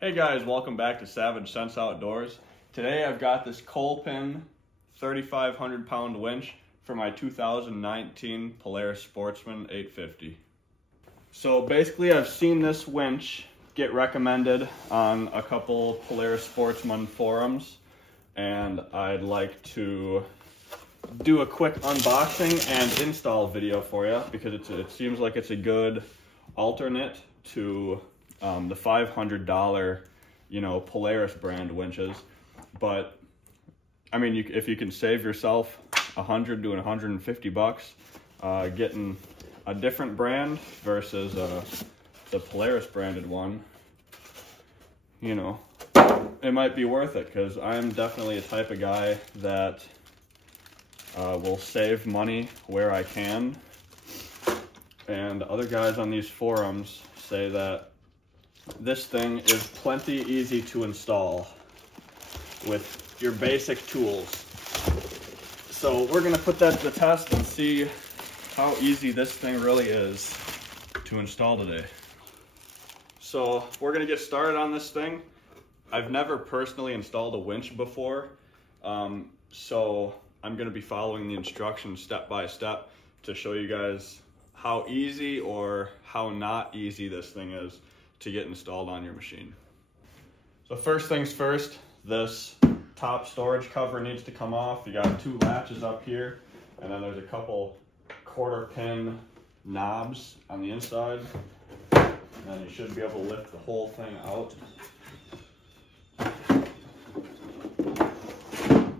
Hey guys, welcome back to Savage Sense Outdoors. Today I've got this Kolpin 3,500 pound winch for my 2019 Polaris Sportsman 850. So basically I've seen this winch get recommended on a couple Polaris Sportsman forums, and I'd like to do a quick unboxing and install video for you because it seems like it's a good alternate to the $500, Polaris brand winches. But I mean, if you can save yourself $100 to $150 getting a different brand versus the Polaris branded one, it might be worth it, because I'm definitely a type of guy that will save money where I can. And other guys on these forums say that this thing is plenty easy to install with your basic tools. So we're gonna put that to the test and see how easy this thing really is to install today. So we're gonna get started on this thing. I've never personally installed a winch before, so I'm gonna be following the instructions step by step to show you guys how easy or how not easy this thing is to get installed on your machine. So first things first, this top storage cover needs to come off. You got two latches up here, and then there's a couple quarter pin knobs on the inside, and then you should be able to lift the whole thing out,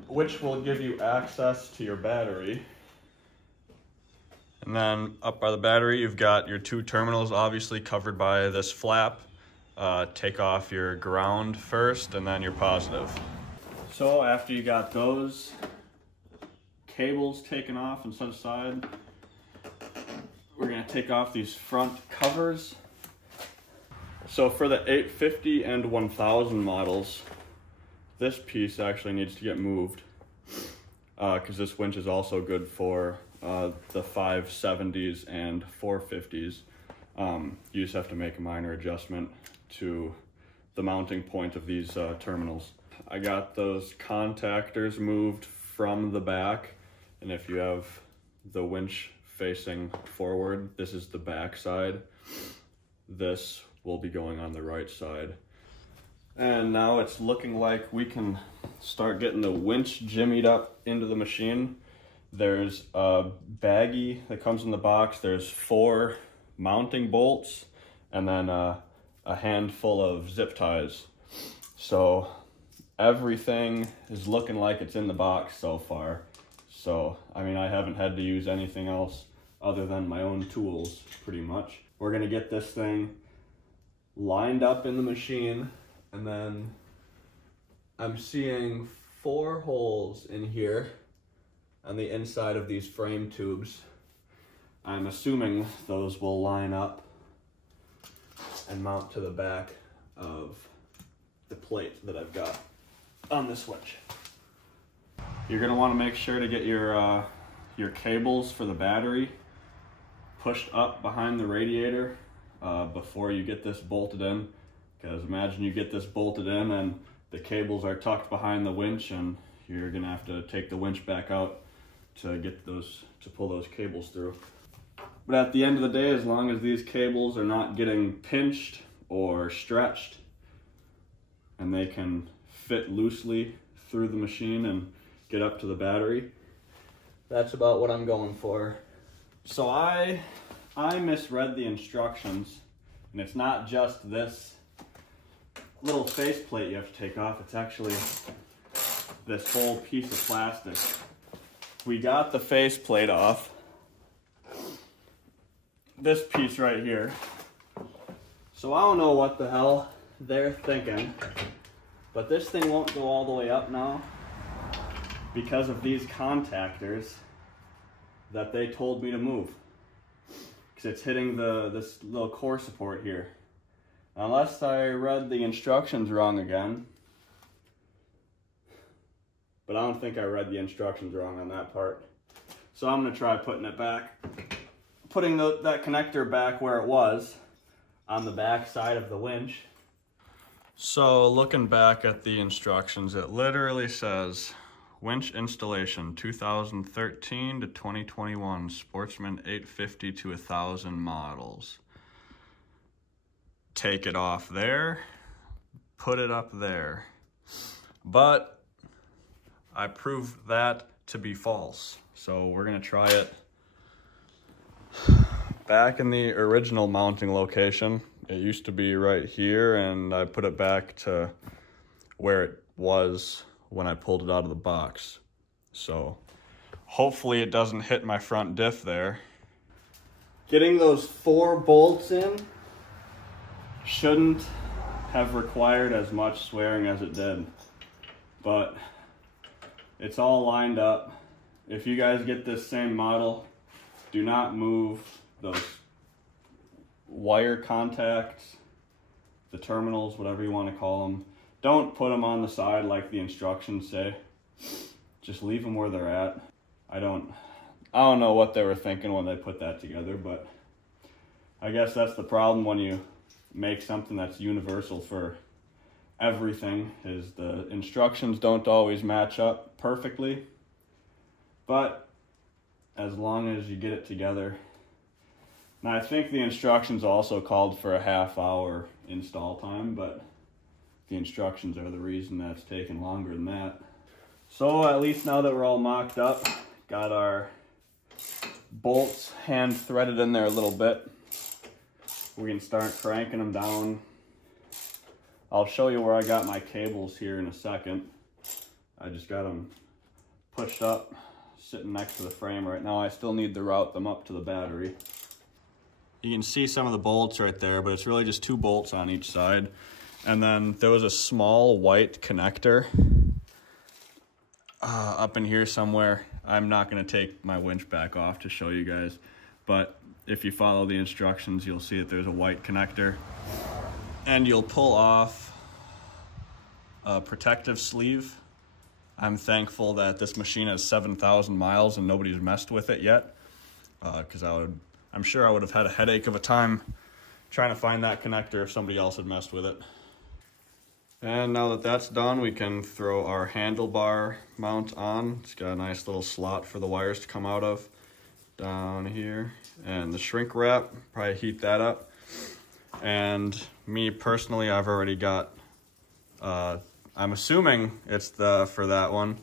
which will give you access to your battery. And then up by the battery, you've got your two terminals obviously covered by this flap. Take off your ground first and then your positive. So after you got those cables taken off and set aside, we're gonna take off these front covers. So for the 850 and 1000 models, this piece actually needs to get moved because this winch is also good for the 570s and 450s. You just have to make a minor adjustment to the mounting point of these terminals. I got those contactors moved from the back, and if you have the winch facing forward, this is the back side. This will be going on the right side. And now it's looking like we can start getting the winch jimmied up into the machine. There's a baggie that comes in the box. There's 4 mounting bolts and then a handful of zip ties. So everything is looking like it's in the box so far. So, I mean, I haven't had to use anything else other than my own tools, pretty much. We're gonna get this thing lined up in the machine, and then I'm seeing 4 holes in here on the inside of these frame tubes. I'm assuming those will line up and mount to the back of the plate that I've got on this winch. You're gonna wanna make sure to get your cables for the battery pushed up behind the radiator before you get this bolted in. Because imagine you get this bolted in and the cables are tucked behind the winch, and you're gonna have to take the winch back out to pull those cables through. But at the end of the day, as long as these cables are not getting pinched or stretched, and they can fit loosely through the machine and get up to the battery, that's about what I'm going for. So I misread the instructions, and it's not just this little faceplate you have to take off. It's actually this whole piece of plastic. We got the faceplate off, this piece right here. So I don't know what the hell they're thinking, but this thing won't go all the way up now because of these contactors that they told me to move, because it's hitting this little core support here. Unless I read the instructions wrong again, but I don't think I read the instructions wrong on that part. So I'm gonna try putting it back, putting that connector back where it was on the back side of the winch. So looking back at the instructions, it literally says Winch Installation 2013 to 2021, Sportsman 850 to 1000 models. Take it off there, put it up there. But I proved that to be false. So we're gonna try it back in the original mounting location. It used to be right here, and I put it back to where it was when I pulled it out of the box. So hopefully it doesn't hit my front diff there. Getting those 4 bolts in shouldn't have required as much swearing as it did, but it's all lined up. If you guys get this same model, do not move those wire contacts, the terminals, whatever you want to call them. Don't put them on the side like the instructions say. Just leave them where they're at. I don't know what they were thinking when they put that together, but I guess that's the problem when you make something that's universal for everything, is the instructions don't always match up perfectly. But as long as you get it together. Now I think the instructions also called for a half-hour install time, but the instructions are the reason that's taken longer than that. So at least now that we're all mocked up, got our bolts hand threaded in there a little bit, we can start cranking them down. I'll show you where I got my cables here in a second. I just got them pushed up, sitting next to the frame right now. I still need to route them up to the battery. You can see some of the bolts right there, but it's really just 2 bolts on each side. And then there was a small white connector up in here somewhere. I'm not gonna take my winch back off to show you guys, but if you follow the instructions, you'll see that there's a white connector. And you'll pull off a protective sleeve. I'm thankful that this machine has 7,000 miles and nobody's messed with it yet, because I'm sure I would have had a headache of a time trying to find that connector if somebody else had messed with it. And now that that's done, we can throw our handlebar mount on. It's got a nice little slot for the wires to come out of down here. And the shrink wrap, probably heat that up. And me personally, I've already got, I'm assuming it's for that one,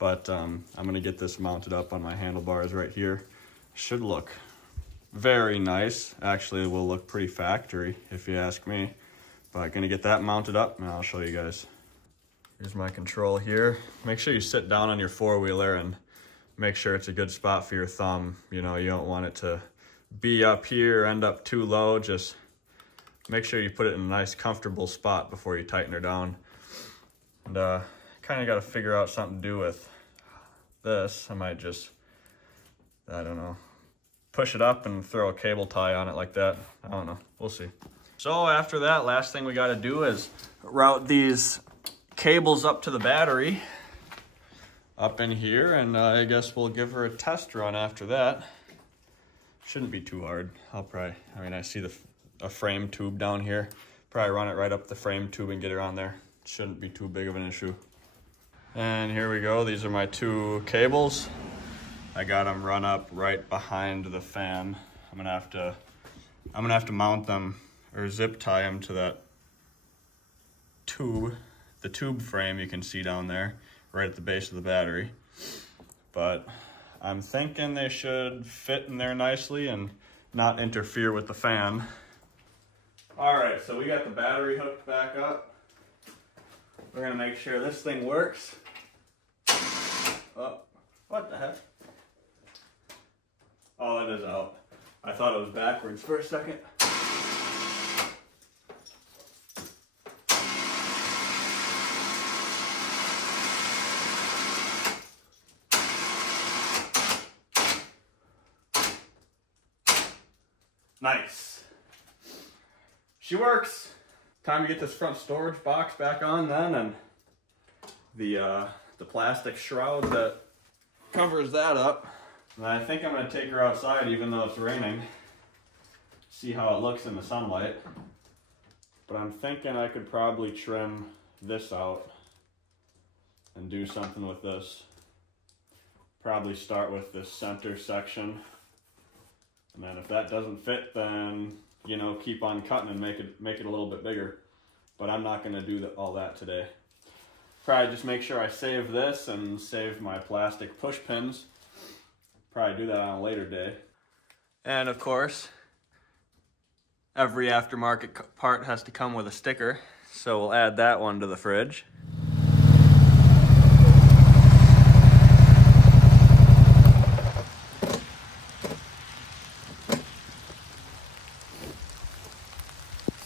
but I'm gonna get this mounted up on my handlebars right here. Should look very nice. Actually, it will look pretty factory if you ask me. But gonna get that mounted up and I'll show you guys. Here's my control here. Make sure you sit down on your 4-wheeler and make sure it's a good spot for your thumb. You know, you don't want it to be up here, end up too low. Just make sure you put it in a nice comfortable spot before you tighten her down. And kind of got to figure out something to do with this. I might just, I don't know, push it up and throw a cable tie on it like that. I don't know, we'll see. So after that, last thing we got to do is route these cables up to the battery up in here, and I guess we'll give her a test run after that. Shouldn't be too hard. I'll probably, I see a frame tube down here. Probably run it right up the frame tube and get her on there. Shouldn't be too big of an issue. And here we go. These are my 2 cables. I got them run up right behind the fan. I'm gonna have to mount them or zip tie them to that tube, the tube frame you can see down there, right at the base of the battery. But I'm thinking they should fit in there nicely and not interfere with the fan. All right, so we got the battery hooked back up. We're gonna make sure this thing works. Oh, what the heck? Oh, it is out. I thought it was backwards for a second. Nice. She works. Time to get this front storage box back on then, and the plastic shroud that covers that up. And I think I'm going to take her outside even though it's raining. See how it looks in the sunlight. but I'm thinking I could probably trim this out and do something with this. Probably start with this center section, and then if that doesn't fit, then, you know, keep on cutting and make it a little bit bigger. But I'm not going to do all that today. Probably just make sure I save this and save my plastic push pins. Probably do that on a later day. And of course, every aftermarket part has to come with a sticker, so we'll add that one to the fridge.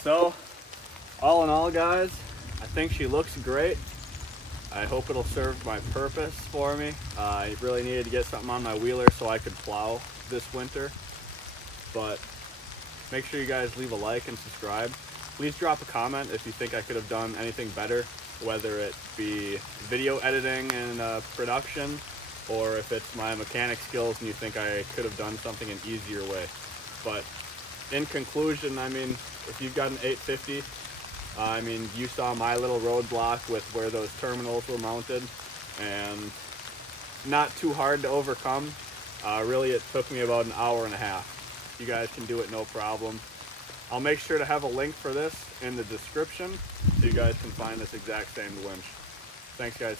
So, all in all, guys, I think she looks great. I hope it'll serve my purpose for me. I really needed to get something on my wheeler so I could plow this winter. But make sure you guys leave a like and subscribe. Please drop a comment if you think I could have done anything better, whether it be video editing and production, or if it's my mechanic skills and you think I could have done something an easier way. But in conclusion, I mean, if you've got an 850, I mean, you saw my little roadblock with where those terminals were mounted, and not too hard to overcome. Really, it took me about an hour and a half. You guys can do it no problem. I'll make sure to have a link for this in the description so you guys can find this exact same winch. Thanks, guys.